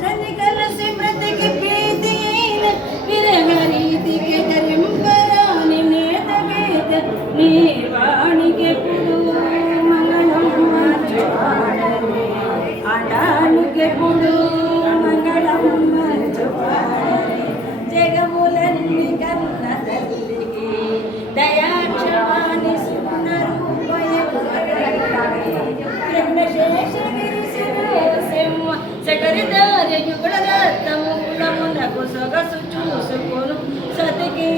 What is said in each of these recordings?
తని కలసి బ్రతికి ప్రీతి అయిన విరహరీతికి ధరింపరాని నేత గీత నీ వాణికెప్పుడు మంగళం మంచు పాడరే ఆడానికెప్పుడు మంగళం మంచు పాడరే జగములన్నీ కన్న తల్లికి దయాక్షవాణి సున్న సకరిదార్యుగుళదత్తములమునకు సొగసు చూసుకొను సతికి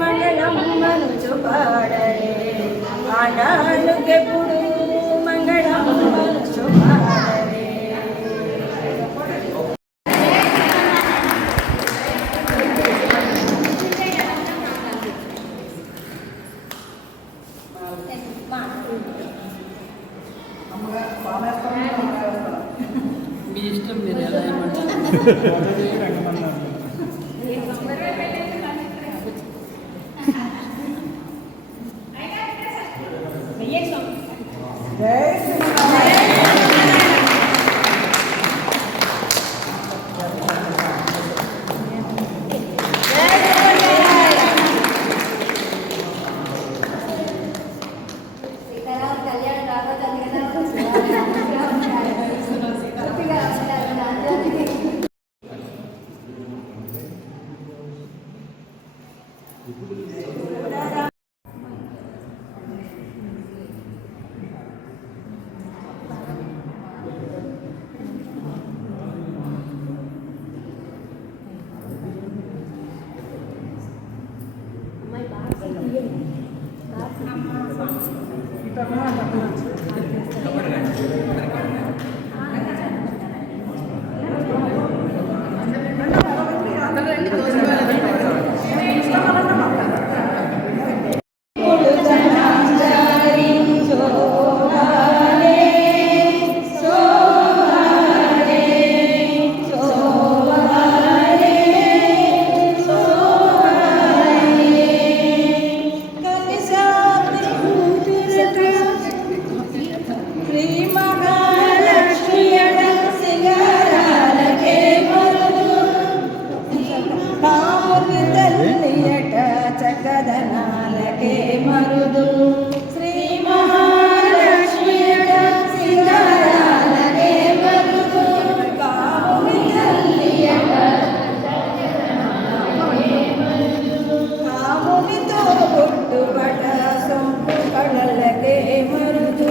మంగళం మనుచు పాడరే ఆడాలుకెప్పుడు మంగళం మనుచు పాడరే. మీ ఇష్టం, మీరు ఎలా ఏమంటారు? చక్కదనాలకే మరుదు శ్రీ మహాలక్ష్మి సింగారాలకే మరుదు కాముని తల్లియట కామునితో పుట్టుబట సొంపు కళలకే మరుదు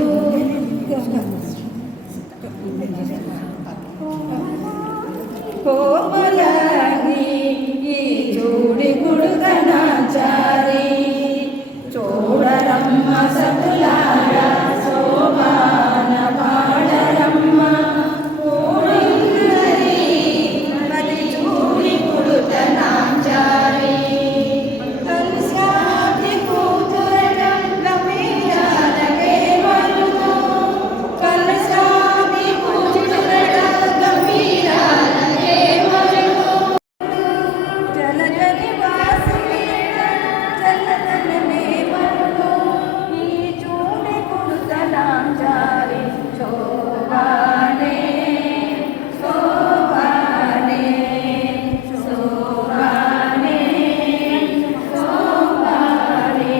కోమలాంగి ఈ చూడి గుడుగనాచారి చూడరమ్మ సతులారా శోభాన పాడరమ్మ పూడింగరి నది చూడి గుడుగనాచారి కలిశాది కూతురట గంభీరాలకే మరుదు కలిశాది కూతురట గంభీరాలకే మరుదు జలజని వాసిని చల్లదనమే మరుదు ఈ చూడి గుడుగనాచారి శోభానే శోభానే శోభానే శోభానే.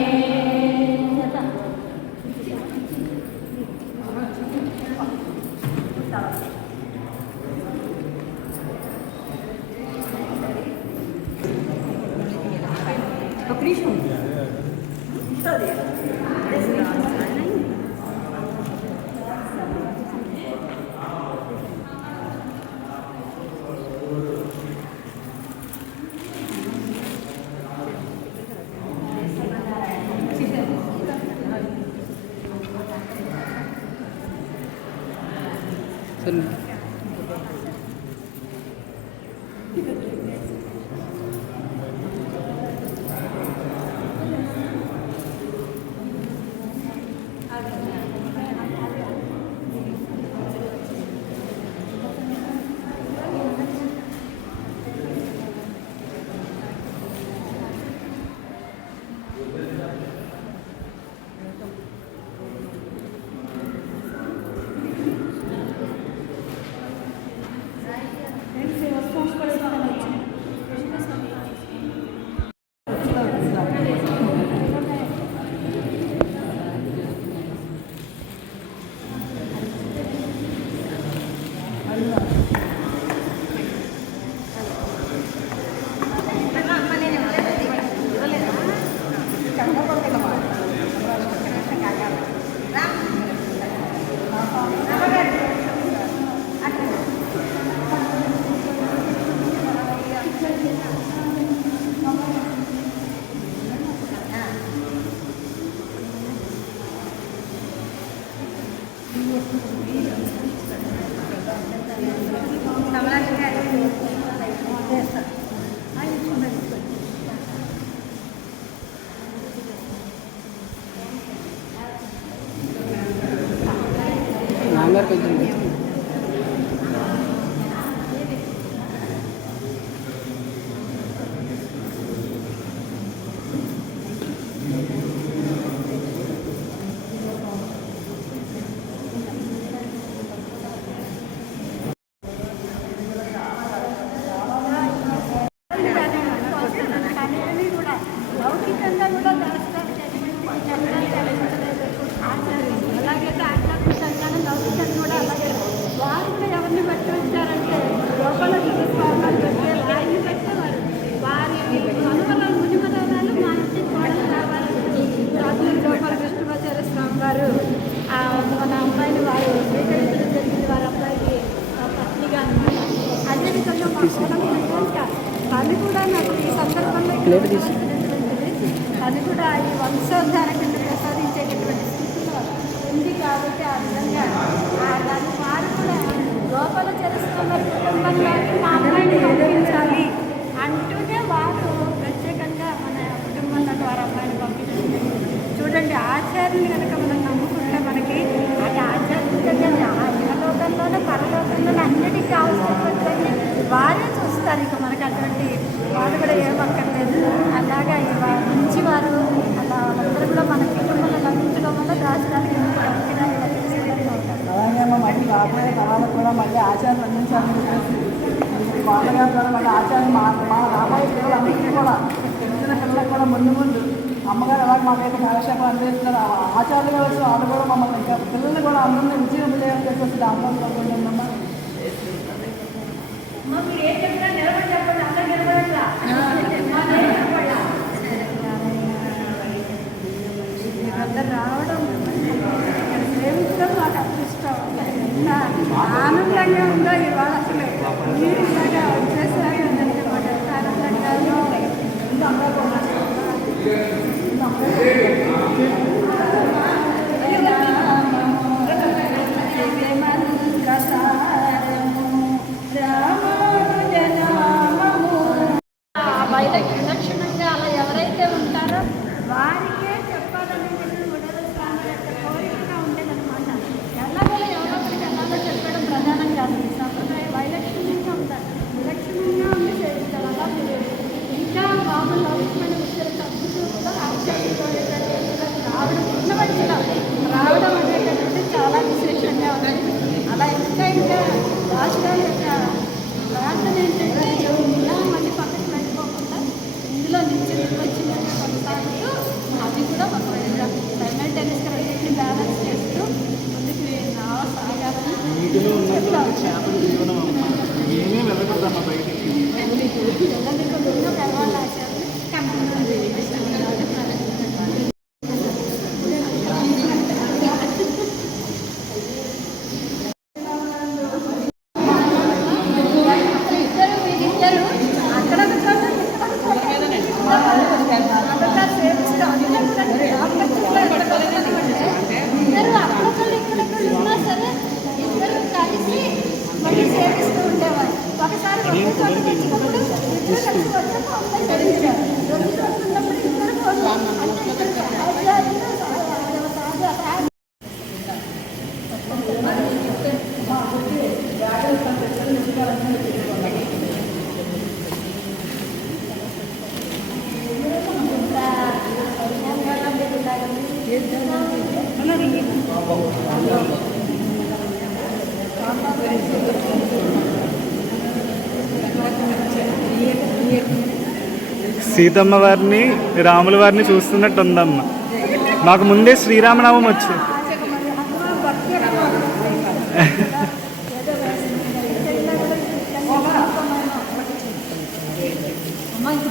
దానికని కూడా లౌకికంగా కూడా దాచడానికి ఎటువంటి చలనాలు కలిగించలేదు ఆచార్యులు. అలాగే ఆధ్యాత్మికంగానే లౌకికంగా కూడా అలాగే వారు కూడా ఎవరిని బట్టి వచ్చారంటే లోపల స్వామిని పెట్టే వారిని పెట్టేవారు. వారి మనుమల మునిమనాలు మా ఇంటి కోడలు కావాలని లోపల కృష్ణమాచార్య స్వామి వారు మన అమ్మాయిని వారు స్వీకరించడం జరిగింది. వారి అబ్బాయికి పత్నిగా అనమాట. అదేవిధంగా మా కోడలు తను కూడా నాకు ఈ సందర్భంలో తను కూడా ఈ వంశోద్ధార కింద ప్రసాదించేటటువంటి స్థితిలో ఉంది కాబట్టి ఆ విధంగా దాని వారు కూడా లోపల చేస్తున్న కుటుంబంలోకి మా అమ్మాయిని పంపించాలి అంటూనే వారు ప్రత్యేకంగా మన కుటుంబంలో వారి అమ్మాయిని పంపించింది. చూడండి, ఆచార్యుని కనుక మనం నమ్ముకుంటే మనకి అది ఆధ్యాత్మికంగా ఇహలోకంలోనే పరలోకంలోనే అన్నిటికీ అవసరపడుతుంది. వారే చూస్తారు. ఇక మనకు అటువంటి వాళ్ళు కూడా ఏమక్కర్లేదు. అలాగా నుంచి వారు అలా వాళ్ళందరూ కూడా మన కుటుంబంలో లభించడం వల్ల రాష్ట్రానికి అలాగే మళ్ళీ రాబోయే తరాలకు కూడా మళ్ళీ ఆచారాలు అందించాలని చెప్పేసి వాళ్ళగారు కూడా మళ్ళీ ఆచారం మా రాబోయే పిల్లలందరికీ కూడా తెలిసిన పిల్లలకు కూడా ముందు అమ్మగారు అలాగే మాకైతే కాలక్షేపం అందిస్తున్నారు. ఆచారాలుగా వచ్చి వాళ్ళు కూడా మమ్మల్ని ఇంకా పిల్లల్ని కూడా అందరినీ విజయం చేయాలని చెప్పేసి దాంట్లో ఉందమ్మా. మీరు ఏం చెప్పినా నిలబడి చెప్పండి, అందరూ నిలబడట్లా అందరు రావడం ఇక్కడ సేవించడం మాకు అదృష్టం. ఎంత ఆనందంగా ఉందో ఇవాళ అసలు మీరు ఇలాగా వచ్చేసారి ఉందంటే మాకు ఎంత ఆనందంగా విలక్షణంగా అలా ఎవరైతే ఉంటారో వారికే చెప్పాలనేది ఉడల స్వామి యొక్క కోరికగా ఉండేదన్నమాట. ఎలాగో ఎవరో ఒకరికి ఎలాగో చెప్పడం ప్రధానం కాదు. సంప్రదాయం వైలక్షణంగా ఉంటారు, విలక్షణంగా ఉండి చేస్తారు. అలా ఇంకా మామూలు లౌకికమైన విషయాలకు అద్భుతంగా రావడం ఉన్న వయసులో రావడం అనేటటువంటి చాలా విశేషంగా ఉంది. అలా ఇంకా రాష్ట్రాల యొక్క ప్రార్థన ఏంటంటే ఇలా మళ్ళీ పక్కన వెళ్ళిపోకుండా ఇందులో నుంచి నిర్వచనంగా కొనసాగుతూ అది కూడా ఒక సైమల్టేనియస్గా రెండింటిని బ్యాలెన్స్ చేస్తూ ముందుకు సాగాలని చెప్తా వచ్చాము. పెరవాళ్ళ ఆచారాలు సేవిస్తూ ఉండేవారు. ఒకసారి వచ్చినప్పుడు ఇద్దరు కలిసి వచ్చాము అమ్మాయి చదివించారు. 2 చోట్ల ఉన్నప్పుడు ఇద్దరు సీతమ్మ వారిని రాముల వారిని చూస్తున్నట్టు ఉందమ్మ. మాకు ముందే శ్రీరామనామం వచ్చింది. అమ్మాయికి